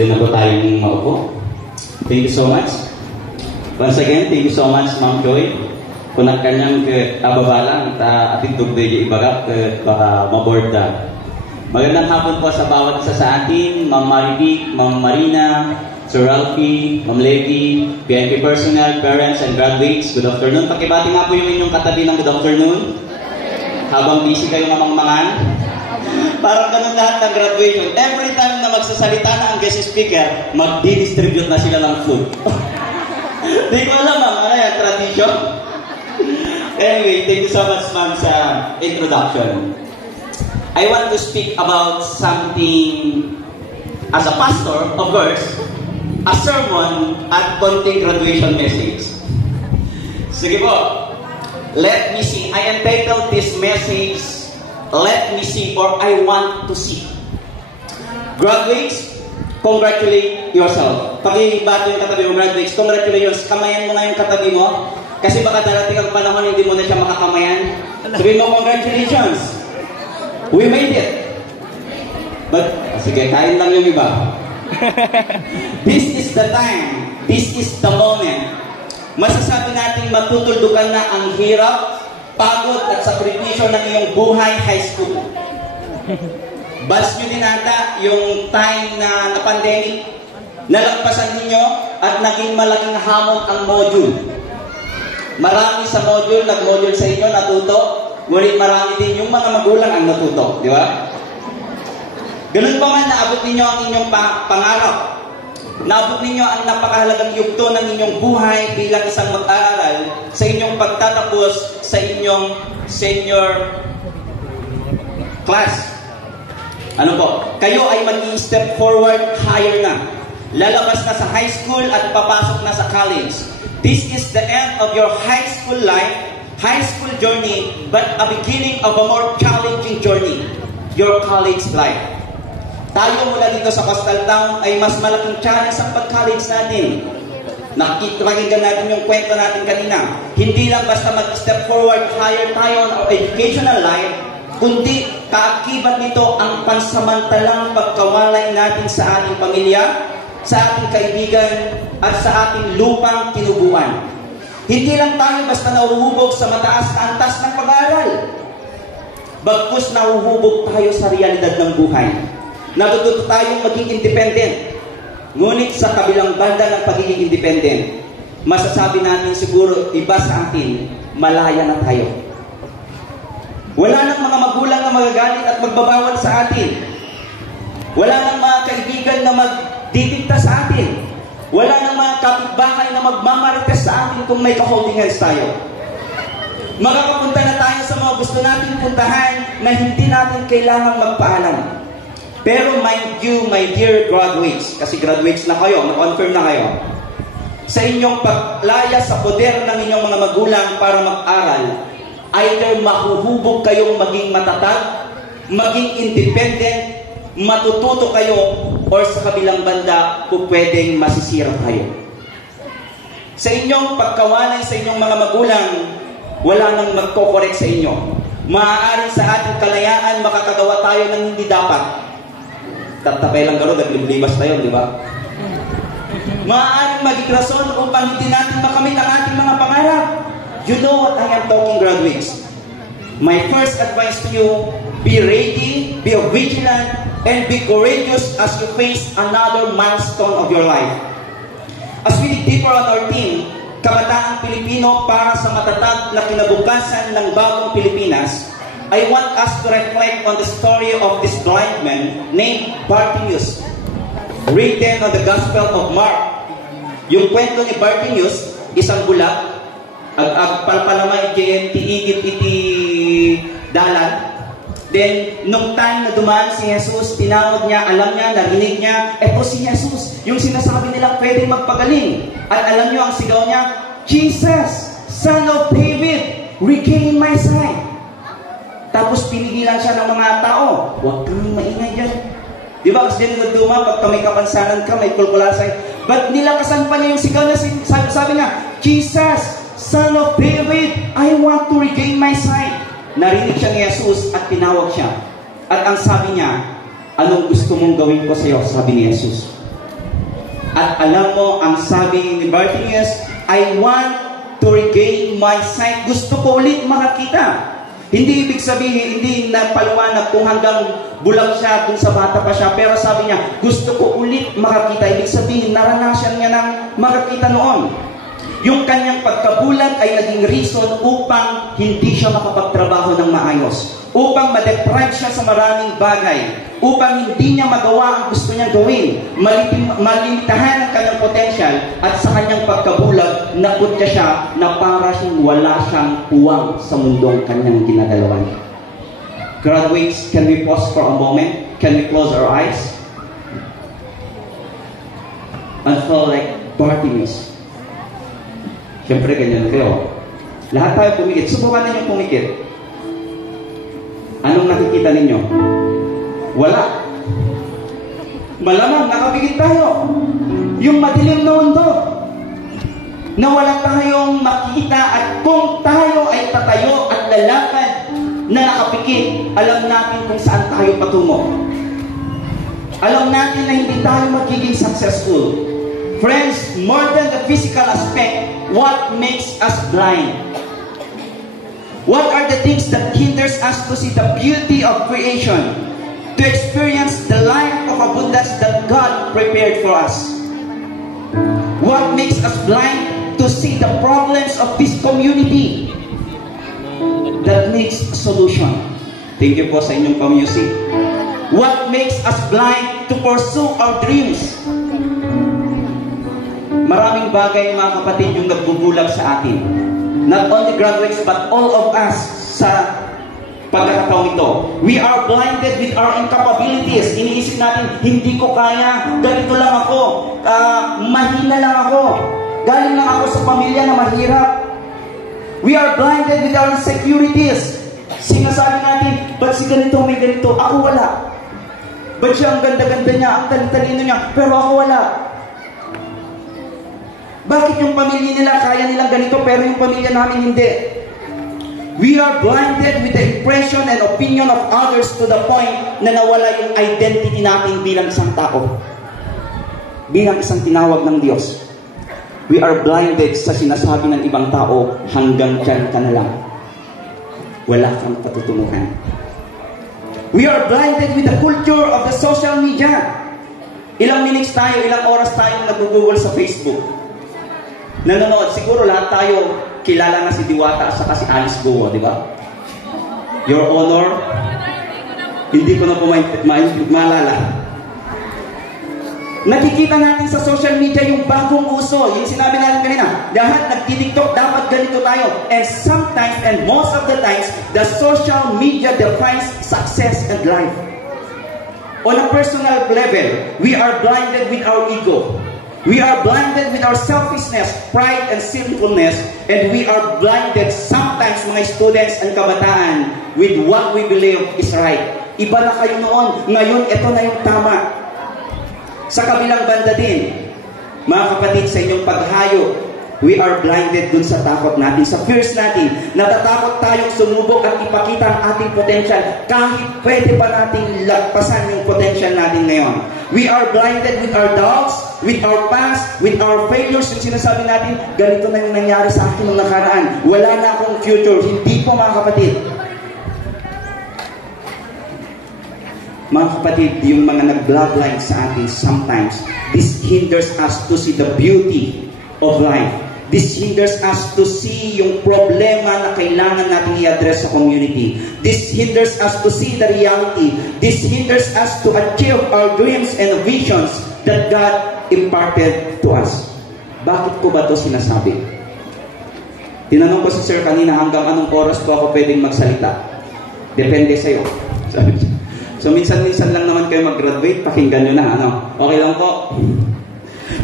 Then na po tayong maupo. Thank you so much. Once again, thank you so much, Ma'am Joy. Kung kanyang ababalang atid dugay ibagap para maboard na. Magandang hapon po sa bawat isa sa atin, Ma'am Maribik, Ma'am Marina, Sir Ralphie, Ma'am Levy, PNP personnel, parents, and graduates. Good afternoon. Pakibati nga po yung inyong katabi ng good afternoon. Habang busy kayo mamangmangan. Parang ganun lahat ng graduation. Every time na magsasalita na ang guest speaker, mag-distribute na sila ng food. Di ko alam, ma'am. Ano yan? Tradition? Anyway, thank you so much, ma'am, sa introduction. I want to speak about something as a pastor, of course, a sermon at konting graduation message. Sige po. Let me see. I entitled this message, Let Me See or I Want to See. Graduates, congratulate yourself. Pakibati yung katabi mo, graduates, congratulations. Kamayan mo nga yung katabi mo. Kasi baka darating ang panahon, hindi mo na siya makakamayan. Sabihin mo, congratulations. We made it. But, sige, kain lang yung iba. This is the time. This is the moment. Masasabi natin matutuldukan na ang hirap, pagod at sakripisyo ng iyong buhay high school. Bas nyo din ata yung time na pandemic, nalagpasan ninyo at naging malaking hamon ang module. Marami sa module, nag-module sa inyo, natuto, ngunit marami din yung mga magulang ang natuto, di ba? Ganun pa man, naabot ninyo ang inyong pangarap. Naabot ninyo ang napakahalagang yugto ng inyong buhay bilang isang mag-aaral sa inyong pagtatapos sa inyong senior class. Ano po? Kayo ay mag-i-step forward higher na. Lalabas na sa high school at papasok na sa college. This is the end of your high school life, high school journey, but a beginning of a more challenging journey, your college life. Tayo mula dito sa Coastal Town ay mas malaking challenge ang pag-college natin. Nakikipakinggan natin yung kwento natin kanina. Hindi lang basta mag-step forward higher tayo on our educational life, kundi kaakibat nito ang pansamantalang pagkawalay natin sa ating pamilya, sa ating kaibigan, at sa ating lupang tinubuan. Hindi lang tayo basta nahuhubog sa mataas na antas ng pag-aaral. Bagkus nahuhubog tayo sa realidad ng buhay. Natututo tayong maging independent. Ngunit sa kabilang banda ng pagiging independent, masasabi natin siguro iba sa atin, malaya na tayo. Wala nang mga magulang na magagalit at magbabawal sa atin. Wala nang mga kaibigan na magdidikta sa atin. Wala nang mga kapitbahay na magmamarites sa atin kung may ka-holding hands tayo. Makakapunta na tayo sa mga gusto natin puntahan na hindi natin kailangang magpaalam. Pero mind you, my dear graduates, kasi graduates na kayo, na-confirm na kayo, sa inyong paglaya sa poder ng inyong mga magulang para mag-aral, either mahuhubog kayong maging matatag, maging independent, matututo kayo, or sa kabilang banda, pwedeng masisira kayo. Sa inyong pagkawalay sa inyong mga magulang, wala nang magko-correct sa inyo. Maaaring sa ating kalayaan, makakagawa tayo ng hindi dapat. Tatapay lang garo, naglibas tayo, di ba? Maaaring maging rason upang hindi natin makamit ang ating mga pangarap. You know what I am talking, graduates. My first advice to you, be ready, be vigilant, and be courageous as you face another milestone of your life. As we dig deeper on our theme, Kabataang Pilipino para sa matatag na kinabukasan ng bagong Pilipinas, I want us to reflect on the story of this blind man named Bartimaeus, written on the Gospel of Mark. Yung kwento ni Bartimaeus, isang bulag, agpalpalamay JNT igit iti dalan. Then, nung time na dumaan si Jesus, tinawag niya, alam niya, narinig niya, eto si Jesus, yung sinasabi nila pwedeng magpagaling. At alam niyo ang sigaw niya, Jesus, Son of David, regain my sight. Tapos pinigilan siya ng mga tao. Huwag kang maingay dyan. Di ba? Kasi nagduma, pagka may kapansanan ka, may kulkulasay. But nilakasan pa niya yung sigaw niya, sabi niya, Jesus, Son of David, I want to regain my sight. Narinig siya ni Jesus at tinawag siya. At ang sabi niya, anong gusto mong gawin ko sa iyo? Sabi ni Jesus. At alam mo, ang sabi ni Bartimaeus, I want to regain my sight. Gusto ko ulit makakita. Hindi ibig sabihin, hindi napaliwanag kung hanggang bulag siya, dun sa bata pa siya. Pero sabi niya, gusto ko ulit makakita. Ibig sabihin, naranasan niya ng makakita noon. Yung kanyang pagkabulag ay naging reason upang hindi siya makapagtrabaho ng maayos. Upang ma-deprive siya sa maraming bagay. Upang hindi niya magawa ang gusto niyang gawin. Malimitahan ang kanyang potential. At sa kanyang pagkabulag, naputya siya na para siyang wala siyang puwang sa mundong kanyang ginagalawan. Graduates, can we pause for a moment? Can we close our eyes? And feel like Bartimaeus. Siyempre, ganyan kayo. Lahat tayo pumikit. Subukan ninyo pumikit. Anong nakikita ninyo? Wala. Malamang, nakapikit tayo. Yung madilim na mundo. Na wala tayong makita at kung tayo ay tatayo at lalakad na nakapikit, alam natin kung saan tayo patungo. Alam natin na hindi tayo magiging successful. Friends, more than the physical aspect, what makes us blind? What are the things that hinders us to see the beauty of creation? To experience the life of abundance that God prepared for us? What makes us blind to see the problems of this community that needs a solution? Thank you po sa inyong pamusic. What makes us blind to pursue our dreams? Maraming bagay, mga kapatid, yung nagbubulag sa atin. Not only graduates, but all of us sa pagkakataong ito. We are blinded with our incapabilities. Iniisip natin, hindi ko kaya, ganito lang ako, mahina lang ako, galing lang ako sa pamilya na mahirap. We are blinded with our insecurities. Sinasabi natin, ba't si ganito may ganito? Ako wala. Ba't siya ang ganda-ganda niya, ang talino niya, pero ako wala. Bakit yung pamilya nila kaya nilang ganito pero yung pamilya namin hindi? We are blinded with the impression and opinion of others to the point na nawala yung identity natin bilang isang tao. Bilang isang tinawag ng Diyos. We are blinded sa sinasabi ng ibang tao, hanggang dyan ka na lang. Wala kang patutunguhan. We are blinded with the culture of the social media. Ilang minutes tayo, ilang oras tayong nag-google sa Facebook. Nanonood, siguro lahat tayo kilala na si Diwata at saka si Alice Goa, di ba? Your Honor, hindi ko na po maalala. Nakikita natin sa social media yung bagong uso, yung sinabi natin kanina, lahat nagtitiktok, dapat ganito tayo. And sometimes, and most of the times, the social media defines success and life. On a personal level, we are blinded with our ego. We are blinded with our selfishness, pride, and sinfulness, and we are blinded sometimes, mga students and kabataan, with what we believe is right. Iba na kayo noon, ngayon ito na yung tama. Sa kabilang banda din, mga kapatid, sa inyong paghayo, we are blinded dun sa takot natin, sa fears natin. Natatakot tayong sumubok at ipakita ang ating potential kahit pwede pa nating lagpasan yung potential natin ngayon. We are blinded with our doubts, with our past, with our failures. Yung sinasabi natin, ganito na yung nangyari sa akin nung nakaraan. Wala na akong future. Hindi po, mga kapatid. Mga kapatid, yung mga nag-bloodline sa atin, sometimes, this hinders us to see the beauty of life. This hinders us to see yung problema na kailangan natin i-address sa community. This hinders us to see the reality. This hinders us to achieve our dreams and visions that God imparted to us. Bakit ko ba ito sinasabi? Tinanong ko si Sir kanina, hanggang anong oras ko ako pwedeng magsalita? Depende sa'yo. Sabi siya. So minsan-minsan lang naman kayo mag-graduate, pakinggan nyo na. Ano? Okay lang po?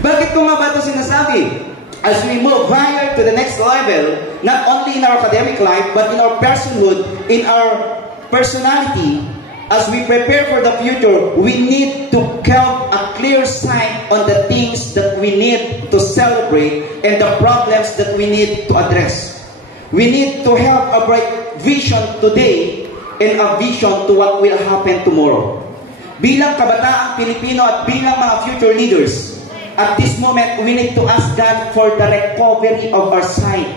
Bakit ko nga ba ito sinasabi? As we move higher to the next level, not only in our academic life, but in our personhood, in our personality, as we prepare for the future, we need to have a clear sight on the things that we need to celebrate and the problems that we need to address. We need to have a bright vision today and a vision to what will happen tomorrow. Bilang kabataang Pilipino at bilang mga future leaders, at this moment, we need to ask God for the recovery of our sight.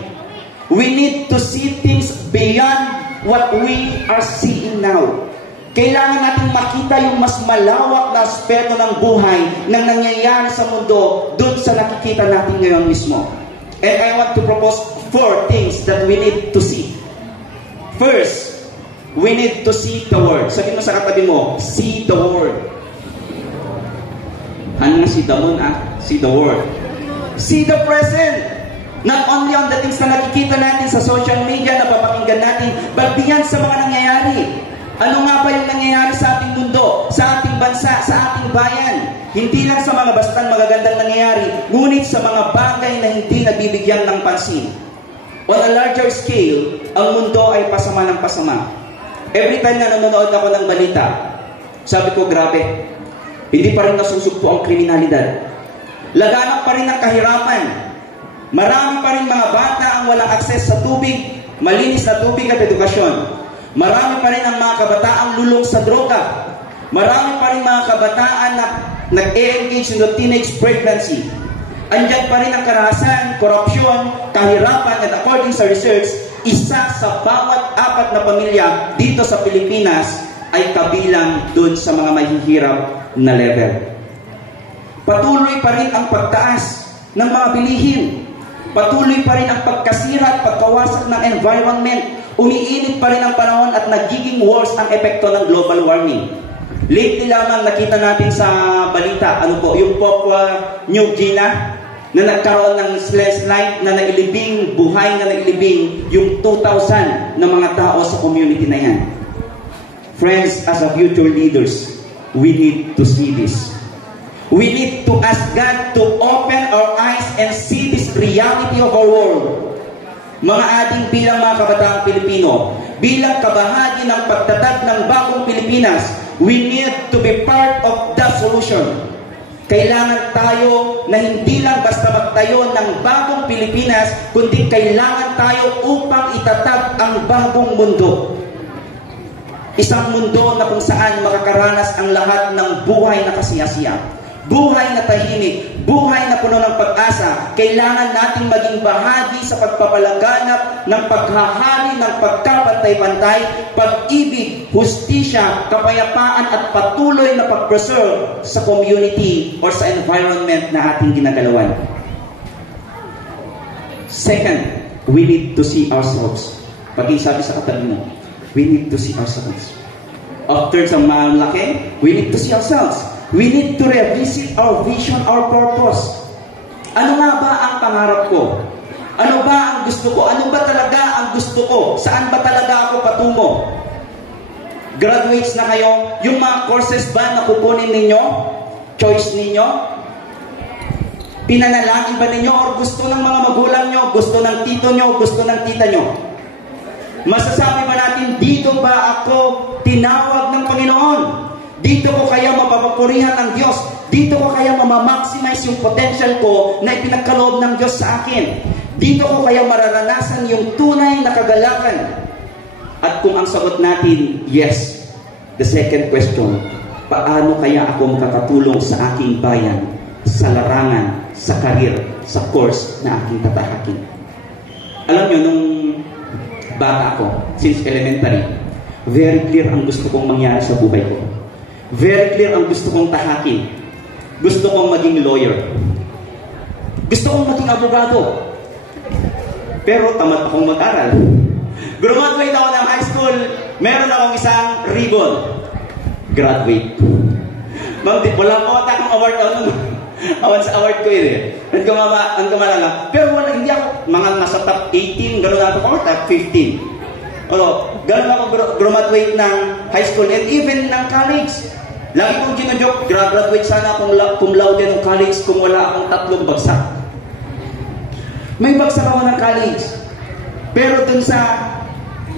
We need to see things beyond what we are seeing now. Kailangan natin makita yung mas malawak na aspeto ng buhay na nangyayari sa mundo dun sa nakikita natin ngayon mismo. And I want to propose 4 things that we need to see. First, we need to see the Word. Sabihin mo sa katabi mo, see the Word. Ano nga see the moon, See the Word. See the present. Not only on the things na nakikita natin sa social media, na papakinggan natin, but beyond sa mga nangyayari. Ano nga ba yung nangyayari sa ating mundo, sa ating bansa, sa ating bayan? Hindi lang sa mga bastang magagandang nangyayari, ngunit sa mga bagay na hindi nabibigyan ng pansin. On a larger scale, ang mundo ay pasama ng pasama. Every time na nanonood ako ng balita, sabi ko, grabe, hindi pa rin nasusugpo ang kriminalidad. Laganap pa rin ang kahirapan. Marami pa rin mga bata ang walang akses sa tubig, malinis na tubig at edukasyon. Marami pa rin ang mga kabataang lulong sa droga. Marami pa rin mga kabataan na nag-engage in the teenage pregnancy. Andyan pa rin ang karahasan, korupsyon, kahirapan, at according sa research, isa sa bawat 4 na pamilya dito sa Pilipinas ay kabilang dun sa mga mahihirap na level. Patuloy pa rin ang pagtaas ng mga bilihin. Patuloy pa rin ang pagkasira at pagkawasak ng environment. Umiinit pa rin ang panahon at nagiging worse ang epekto ng global warming. Lately lamang nakita natin sa balita, yung Papua New Guinea, na nagkaroon ng landslide na nailibing, buhay na nailibing yung 2,000 na mga tao sa community na yan. Friends, as a future leaders, we need to see this. We need to ask God to open our eyes and see this reality of our world. Mga ating bilang mga kabataang Pilipino, bilang kabahagi ng pagtatag ng bagong Pilipinas, we need to be part of the solution. Kailangan tayo na hindi lang basta magtayo ng bagong Pilipinas, kundi kailangan tayo upang itatag ang bagong mundo. Isang mundo na kung saan makakaranas ang lahat ng buhay na kasiyasiya. Buhay na tahimik, buhay na puno ng pag-asa. Kailangan nating maging bahagi sa pagpapalaganap ng paghahari ng pagkapantay-pantay, pag-ibig, hustisya, kapayapaan at patuloy na pag-preserve sa community or sa environment na ating ginagalawan. Second, we need to see ourselves. Pag-isabi sa katabi mo, we need to see ourselves. After sa malaki, we need to see ourselves. We need to revisit our vision, our purpose. Ano nga ba ang pangarap ko? Ano ba ang gusto ko? Ano ba talaga ang gusto ko? Saan ba talaga ako patungo? Graduates na kayo? Yung mga courses ba na kukunin ninyo? Choice ninyo? Pinanalangin ba ninyo? Or gusto ng mga magulang nyo? Gusto ng tito nyo? Gusto ng tita nyo? Masasabi ba natin, dito ba ako tinawag ng Panginoon? Dito ko kaya mapapapurihan ng Diyos? Dito ko kaya mamamaximize yung potential ko na ipinagkaloob ng Diyos sa akin? Dito ko kaya mararanasan yung tunay na kagalakan? At kung ang sagot natin, yes. The second question, paano kaya ako makakatulong sa aking bayan, sa larangan, sa karir, sa course na aking tatahakin? Alam nyo, nung bata ako, since elementary, very clear ang gusto kong mangyari sa buhay ko. Very clear ang gusto kong tahakin. Gusto kong maging lawyer. Gusto kong maging abogado. Pero tamad akong mag-aral. Graduate ako ng high school, meron akong isang ribbon. Graduate. Wala po akong award awan sa award ko yun eh. Ang gumalala. Pero wala, hindi ako, mga nasa top 18, gano'n ako, or top 15. Gano'n ako graduate ng high school and even ng college. Lagi kong ginajoke, graduate sana akong cum laude ng college kung wala akong 3 bagsak. May bagsak ako ng college. Pero dun sa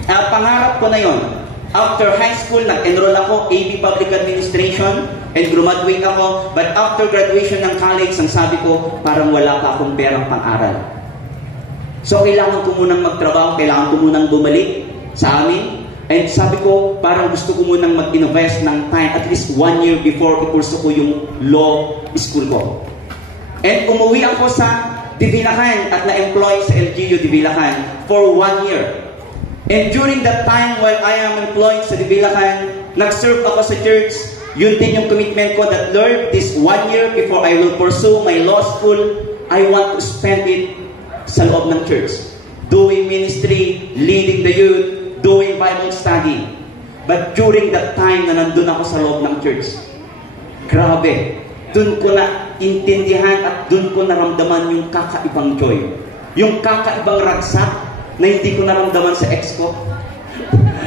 pangarap ko na yon, after high school, nag-enroll ako, AB Public Administration, and graduate ako. But after graduation ng college, ang sabi ko, parang wala pa akong perang pang-aral. So, kailangan ko munang magtrabaho, kailangan ko munang bumalik sa amin. And sabi ko, parang gusto ko munang mag-invest ng time, at least 1 year before ipurso ko yung law school ko. And umuwi ako sa Divilacan at na-employ sa LGU Divilacan for 1 year. And during that time while I am employed sa Divilacan, nag-serve ako sa church. Yun din yung commitment ko that, Lord, this 1 year before I will pursue my law school, I want to spend it sa loob ng church. Doing ministry, leading the youth, doing Bible study. But during that time na nandun ako sa loob ng church, grabe, dun ko na intindihan at dun ko naramdaman yung kakaibang joy. Yung kakaibang ragsak na hindi ko naramdaman sa ex ko.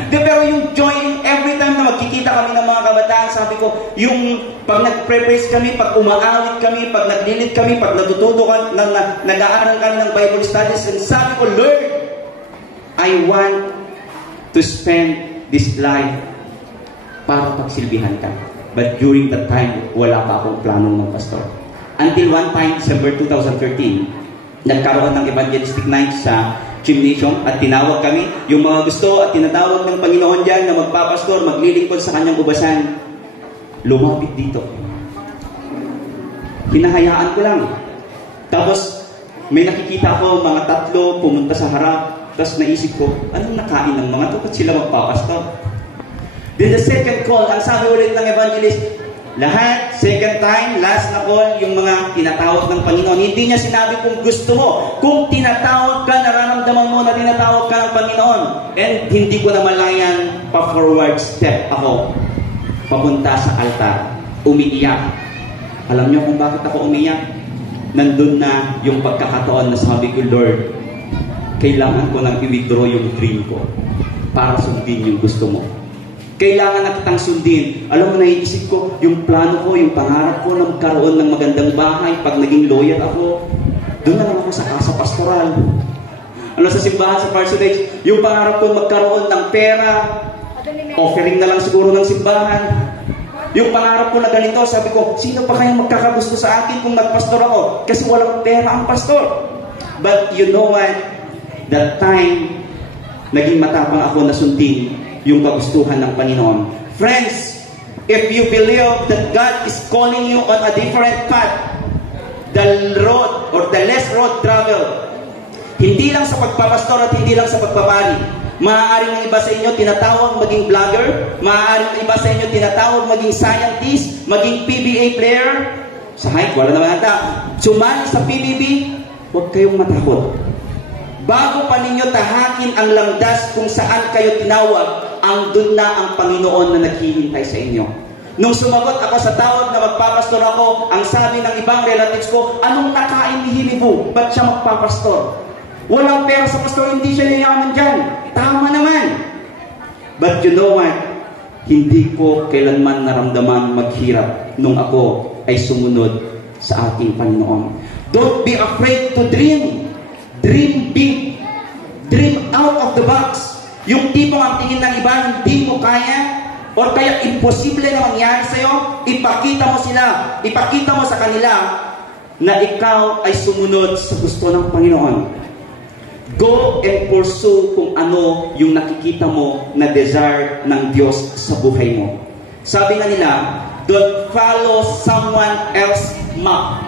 Pero yung joy, yung every time na magkikita kami ng mga kabataan, sabi ko, yung pag nag-praise kami, pag umaawit kami, pag naglilit kami, pag natututo kami, nag-aaral kami ng Bible studies, and sabi ko, Lord, I want to spend this life para pagsilbihan ka. But during that time, wala pa akong planong magpastor. Until one time, December 2013, nagkaroon ng evangelistic night sa gymnasium at tinawag kami, yung mga gusto at tinatawag ng Panginoon dyan na magpapastor, maglilingkod sa kanyang ubasan, lumapit dito. Hinahayaan ko lang. Tapos, may nakikita ko, mga tatlo, pumunta sa harap, tapos naisip ko, anong nakain ng mga to? Ba't sila magpapastor? Then the second call, ang sabi ulit ng evangelist, lahat, second time, last na call, yung mga tinatawag ng Panginoon. Hindi niya sinabi kung gusto mo. Kung tinatawag ka, nararamdaman mo na tinatawag ka ng Panginoon. And hindi ko na malayan pa-forward step ako. Papunta sa altar. Umiiyak. Alam niyo kung bakit ako umiiyak? Nandun na yung pagkakataon na sabi ko, Lord, kailangan ko nang i-withdraw yung dream ko para sundin yung gusto mo. Kailangan na kitang sundin. Alam mo, naiisip ko, yung plano ko, yung pangarap ko na magkaroon ng magandang bahay, pag naging lawyer ako, doon na lang ako sa kasa pastoral. Ano sa simbahan, sa parsonage, yung pangarap ko magkaroon ng pera, offering na lang siguro ng simbahan. Yung pangarap ko na ganito, sabi ko, sino pa kayang magkakagusto sa akin kung magpastor ako? Kasi walang pera ang pastor. But you know what? That time, naging matapang ako na sundin yung kagustuhan ng Panginoon. Friends, if you believe that God is calling you on a different path, the road or the less road travel, hindi lang sa pagpapastor at hindi lang sa pagpapari. Maaaring ng iba sa inyo tinatawag maging vlogger, maaaring ng iba sa inyo tinatawag maging scientist, maging PBA player. Sa height, wala naman ata. Sumali sa PBB, huwag kayong matakot. Bago pa ninyo tahakin ang landas kung saan kayo tinawag, andun na ang Panginoon na naghihintay sa inyo. Nung sumagot ako sa tawag na magpapastor ako, ang sabi ng ibang relatives ko, anong nakain ni Hinibu? Ba't siya magpapastor? Walang pera sa pastor, hindi siya yayaman dyan. Tama naman. But you know what? Hindi ko kailanman naramdaman maghirap nung ako ay sumunod sa ating Panginoon. Don't be afraid to dream. Dream big. Dream out of the box. Yung tipong ang tingin ng iba, hindi mo kaya, or kaya imposible na mangyari sa'yo, ipakita mo sa kanila na ikaw ay sumunod sa gusto ng Panginoon. Go and pursue kung ano yung nakikita mo na desire ng Diyos sa buhay mo. Sabi nga nila, don't follow someone else's map.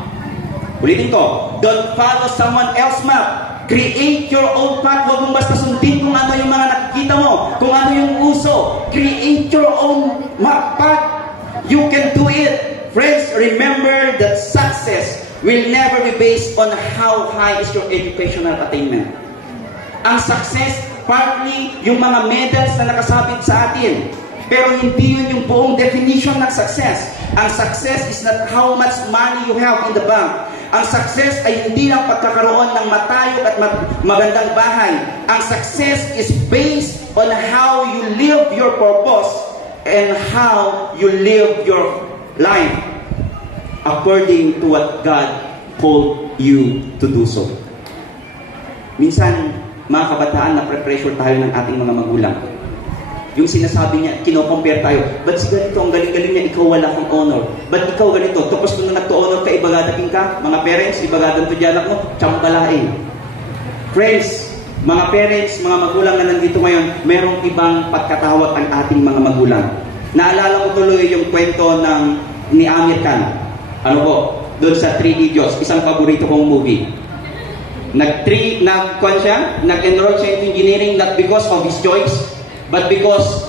Ulitin ko, don't follow someone else's map. Create your own path. Huwag mong basta sundin kung ano yung mga nakikita mo, kung ano yung uso. Create your own path. You can do it. Friends, remember that success will never be based on how high is your educational attainment. Ang success, partly yung mga medals na nakasabit sa atin. Pero hindi yun yung buong definition ng success. Ang success is not how much money you have in the bank. Ang success ay hindi lang pagkakaroon ng matayog at magandang bahay. Ang success is based on how you live your purpose and how you live your life according to what God called you to do so. Minsan, mga kabataan, na-pressure tayo ng ating mga magulang. Yung sinasabi niya, kino-compare tayo. Ba't si ganito, ang galing-galing niya, ikaw wala kang honor. Ba't ikaw ganito? Tapos kung nagto-honor ka, ibagadating ka. Mga parents, ibagadan to dyan ako, tsampalain. Friends, mga parents, mga magulang na nandito ngayon, merong ibang pagkatawag ang ating mga magulang. Naalala ko tuloy yung kwento ni Amir Khan. Ano po? doon sa Three Idiots, isang paborito kong movie. Nag-enroll siya in engineering not because of his choice, but because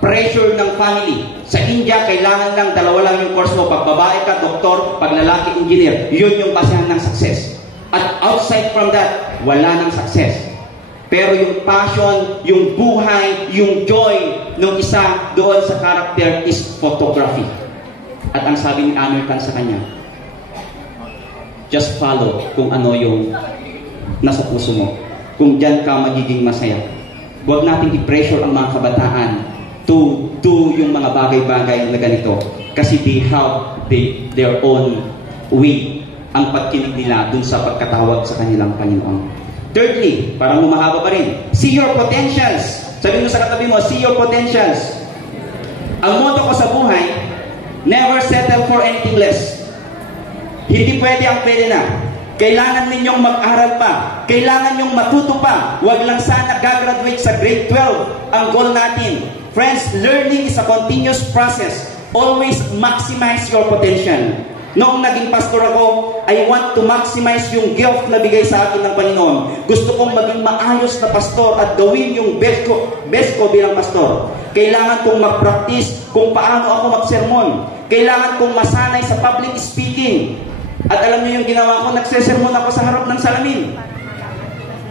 pressure ng family. Sa India, kailangan lang dalawa lang yung course mo. Pag babae ka, doktor, pag lalaki, engineer. Yun yung basehan ng success. At outside from that, wala ng success. Pero yung passion, yung buhay, yung joy ng isa doon sa character is photography. At ang sabi ni Amir Khan sa kanya, just follow kung ano yung nasa puso mo. Kung dyan ka magiging masaya. Huwag natin i-pressure ang mga kabataan to do yung mga bagay-bagay na ganito. Kasi they have their own way ang pagkinig nila dun sa pagkatawag sa kanilang Panginoon. Thirdly, parang humahaba pa rin, see your potentials. Sabi mo sa katabi mo, see your potentials. Ang motto ko sa buhay, never settle for anything less. Hindi pwede ang pwede na. Kailangan ninyong mag-aral pa. Kailangan nyong matuto pa. Huwag lang sana gagraduate sa grade 12 ang goal natin. Friends, learning is a continuous process. Always maximize your potential. Noong naging pastor ako, I want to maximize yung gift na bigay sa akin ng Panginoon. Gusto kong maging maayos na pastor at gawin yung best ko bilang pastor. Kailangan kong mag-practice kung paano ako mag-sermon. Kailangan kong masanay sa public speaking. At alam niyo yung ginawa ko, nagsesermon ako sa harap ng salamin.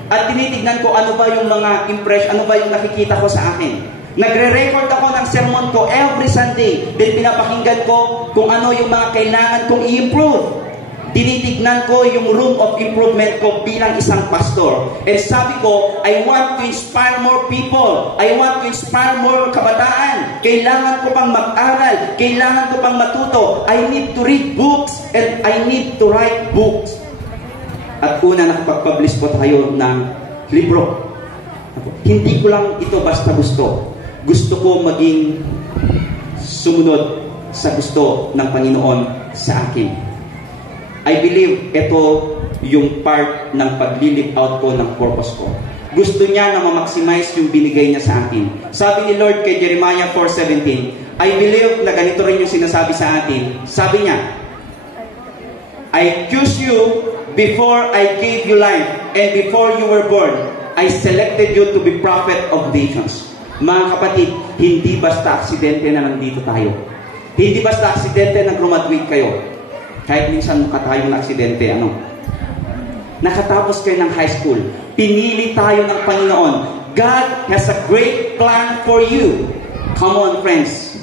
At tinitignan ko ano ba yung mga impression, ano ba yung nakikita ko sa akin. Nagre-record ako ng sermon ko every Sunday. Then pinapakinggan ko kung ano yung mga kailangan kong i-improve. Tinitignan ko yung room of improvement ko bilang isang pastor. And sabi ko, I want to inspire more people. I want to inspire more kabataan. Kailangan ko pang mag-aral. Kailangan ko pang matuto. I need to read books and I need to write books. At una, nakapag-publish po tayo ng libro. Hindi ko lang ito basta gusto. Gusto ko maging sumunod sa gusto ng Panginoon sa akin. I believe ito yung part ng pag-live out ko ng purpose ko. Gusto niya na ma-maximize yung binigay niya sa akin. Sabi ni Lord kay Jeremiah 4:17, I believe na ganito rin yung sinasabi sa atin. Sabi niya, I choose you before I gave you life and before you were born. I selected you to be prophet of nations. Mga kapatid, hindi basta aksidente na nandito tayo. Hindi basta aksidente na graduate kayo. Kahit minsan mukha tayong aksidente, nakatapos kayo ng high school. Pinili tayo ng Panginoon. God has a great plan for you. Come on, friends.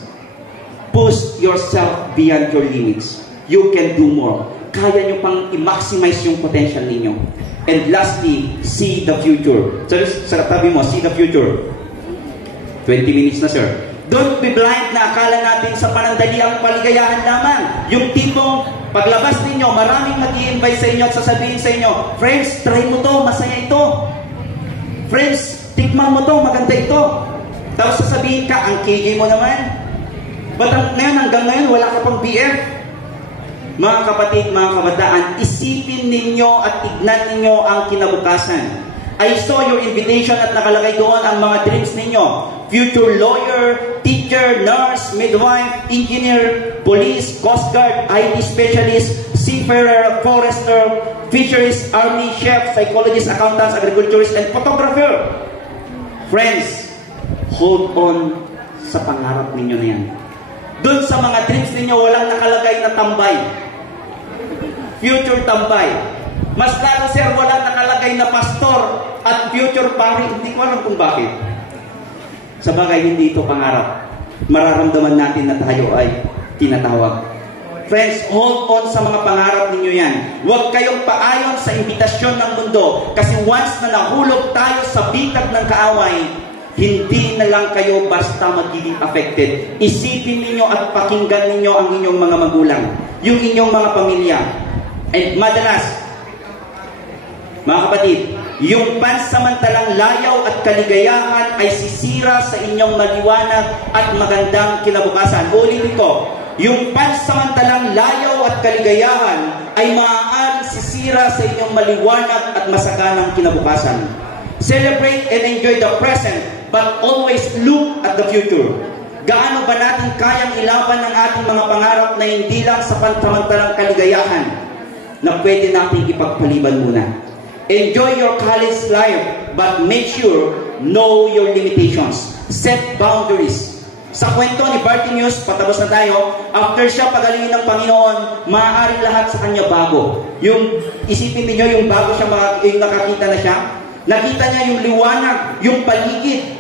Push yourself beyond your limits. You can do more. Kaya nyo pang i-maximize yung potential ninyo. And lastly, see the future. Sa tabi mo, see the future. 20 minutes na, sir. Don't be blind na akala natin sa panandaliang paligayahan lamang. Yung tipong paglabas ninyo, maraming mag-i-invite sa inyo at sasabihin sa inyo, friends, try mo to, masaya ito. Friends, tikman mo to, maganda ito. Tapos sasabihin ka, ang KJ mo naman. But hanggang ngayon, wala ka pang BF. Mga kapatid, mga kabataan, isipin ninyo at tignan ninyo ang kinabukasan. I saw your invitation at nakalagay doon ang mga dreams ninyo. Future lawyer, teacher, nurse, midwife, engineer, police, coast guard, IT specialist, seafarer, forester, fisheries, army, chef, psychologist, accountants, agriculturist, and photographer. Friends, hold on sa pangarap ninyo na yan. Doon sa mga dreams ninyo, walang nakalagay na tambay. Future tambay. Mas lalo, sir, walang nakalagay na pastor at future pari. Hindi ko alam kung bakit. Sa bagay, hindi ito pangarap. Mararamdaman natin na tayo ay tinatawag. Friends, hold on sa mga pangarap ninyo yan. Huwag kayong paayon sa imbitasyon ng mundo. Kasi once na nahulog tayo sa bigat ng kaaway, hindi na lang kayo basta magiging affected. Isipin ninyo at pakinggan ninyo ang inyong mga magulang, yung inyong mga pamilya. And madalas, mga kapatid, yung pansamantalang layaw at kaligayahan ay sisira sa inyong maliwanag at magandang kinabukasan. Ulitin ko, yung pansamantalang layaw at kaligayahan ay maaaring sisira sa inyong maliwanag at masaganang kinabukasan. Celebrate and enjoy the present, but always look at the future. Gaano ba natin kayang ilaban ang ating mga pangarap na hindi lang sa pansamantalang kaligayahan na pwede natin ipagpaliban muna? Enjoy your college life, but make sure know your limitations. Set boundaries. Sa kwento ni Bartimaeus, patapos na tayo, after siya pagalingin ng Panginoon, maaaring lahat sa kanya bago. Yung, isipin niyo yung bago siya, yung nakakita na siya, nakita niya yung liwanag, yung paligid.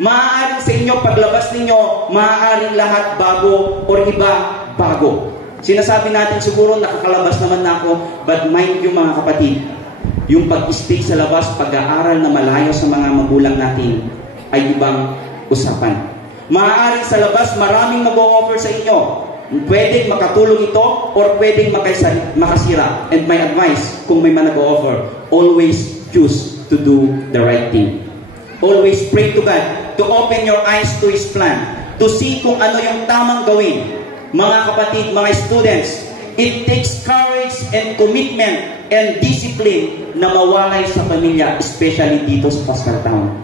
Maaaring sa inyo, paglabas ninyo, maaaring lahat bago or iba bago. Sinasabi natin siguro, nakakalabas naman na ako, but mind you mga kapatid, yung pag-stay sa labas, pag-aaral na malayo sa mga magulang natin, ay ibang usapan. Maaaring sa labas, maraming mag-o-offer sa inyo. Pwedeng makatulong ito, or pwedeng makasira. And my advice, kung may mag-o-offer, always choose to do the right thing. Always pray to God to open your eyes to His plan, to see kung ano yung tamang gawin. Mga kapatid, mga students, it takes courage and commitment and discipline na mawalay sa pamilya, especially dito sa Paschal Town.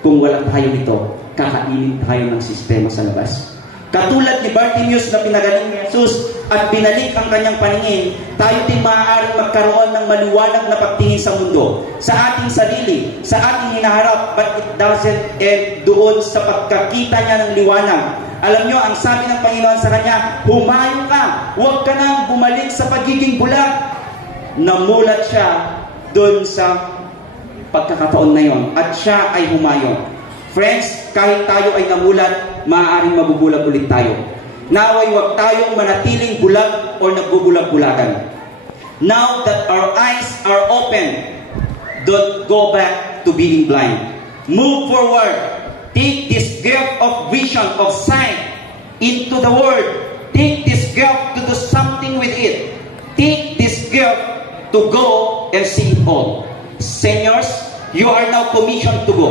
Kung wala tayo nito, kakainin tayo ng sistema sa labas. Katulad ni Bartimaeus na pinagaling ni Jesus at binalik ang kanyang paningin, tayo din maaaring magkaroon ng maliwanag na pagtingin sa mundo, sa ating sarili, sa ating hinaharap, but it doesn't end doon sa pagkakita niya ng liwanag. Alam nyo, ang sabi ng Panginoon sa kanya, humayo ka, huwag ka nang bumalik sa pagiging bulag. Namulat siya doon sa pagkakataon na yon at siya ay humayo. Friends, kahit tayo ay namulat, maaaring mabubulag ulit tayo. Naway wag tayong manatiling bulag o nagbubulag-bulagan. Now that our eyes are open, don't go back to being blind. Move forward. Take this gift of vision, of sight into the Word. Take this gift to do something with it. Take this gift to go and see it all. Seniors, you are now commissioned to go.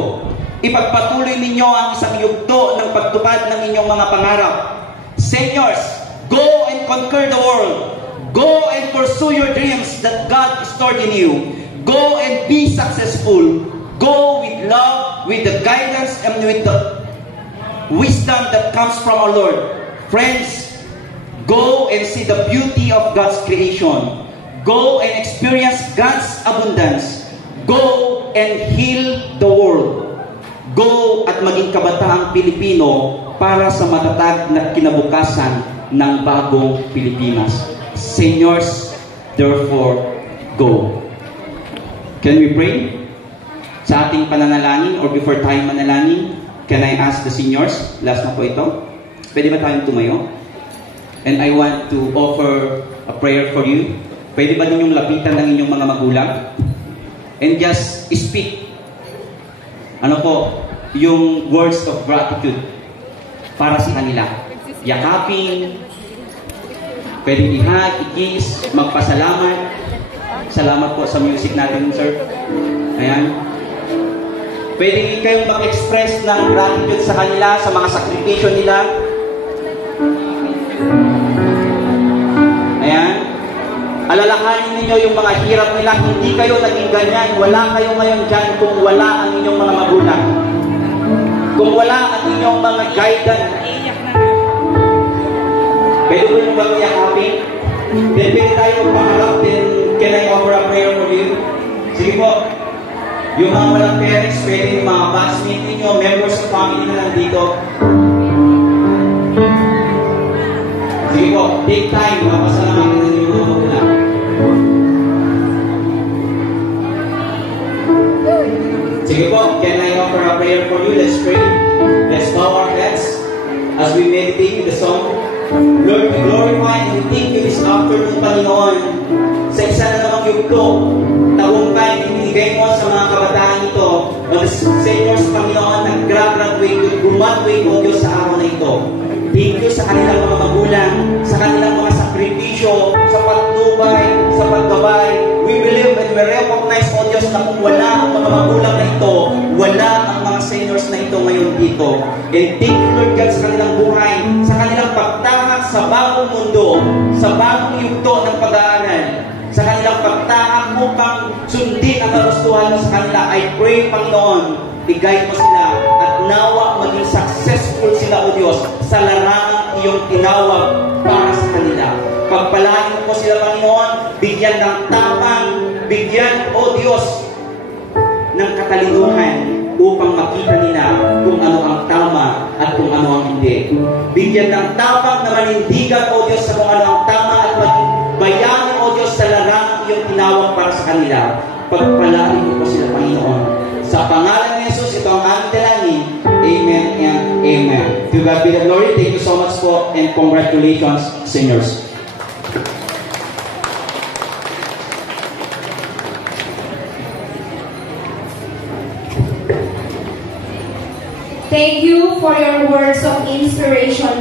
Ipagpatuloy ninyo ang isang yugto ng pagtupad ng inyong mga pangarap. Seniors, go and conquer the world. Go and pursue your dreams that God stored in you. Go and be successful. Go with love, with the guidance, and with the wisdom that comes from our Lord. Friends, go and see the beauty of God's creation. Go and experience God's abundance. Go and heal the world. Go at maging kabataang Pilipino para sa matatag na kinabukasan ng bagong Pilipinas. Seniors, therefore, go. Can we pray? Sa ating pananalangin or before tayo manalangin, can I ask the seniors? Last na po ito. Pwede ba tayong tumayo? And I want to offer a prayer for you. Pwede ba ninyong lapitan ng inyong mga magulang? And just speak. Ano po? Yung words of gratitude para sa kanila. Yakapin, pwedeng i-hug, i-kiss, magpasalamat. Salamat po sa music natin, sir. Ayan. Pwedeng kayong mag-express ng gratitude sa kanila, sa mga sakripisyo nila. Ayan. Alalahanin ninyo yung mga hirap nila. Hindi kayo naging ganyan. Wala kayo ngayon dyan kung wala ang inyong mga magulang. Kung wala ang inyong mga guidance. Pwede ko yung mag-yakapin. Then pwede tayo magpangarap. Then can I offer a prayer for you? Sige po. Yung mga walang parents, pwede yung mga batchmate ninyo, members of family na nandito. Sige po, take time. Mapasalamatan na yung mga magulang. Sige po, can I offer a prayer for you? Let's pray. Let's bow our heads as we meditate in the song. Lord, we glorify and thank you this afternoon, Panginoon, sa isa na namang yugto, tagumpay na binigay mo sa mga kabataan ito, o the seniors, Panginoon, nag-graduate, gumaduate, O Diyos, sa araw na ito. Thank you sa kanilang mga magulang, sa kanilang mga sakripisyo, sa pagtubay, sa paggabay. We believe and we recognize, O Diyos, na kung wala ang mga magulang na ito, wala ang mga seniors na ito ngayon dito. And thank you, Lord God, sa kanilang buhay, sa kanilang pagtahak sa bagong mundo, sa bagong yugto ng pag-aaral, sa kanilang pagtahak upang sundin ang kagustuhan mo sa kanila. I pray, Panginoon, i-guide mo sila at nawa maging success successful sila, O Diyos, sa larangang iyong tinawag para sa kanila. Pagpalain mo po sila, Panginoon, bigyan ng tapang, bigyan, O Diyos, ng katalinuhan upang makita nila kung ano ang tama at kung ano ang hindi. Bigyan ng tapang na manindigan, O Diyos, sa kung ano ang tama at bayanin, O Diyos, sa larangang iyong tinawag para sa kanila. Pagpalain mo po sila, Panginoon. Sa pangalan ni Jesus, ito ang aming dalangin. Amen and amen. To God be the glory. Thank you so much po and congratulations, seniors. Thank you for your words of inspiration,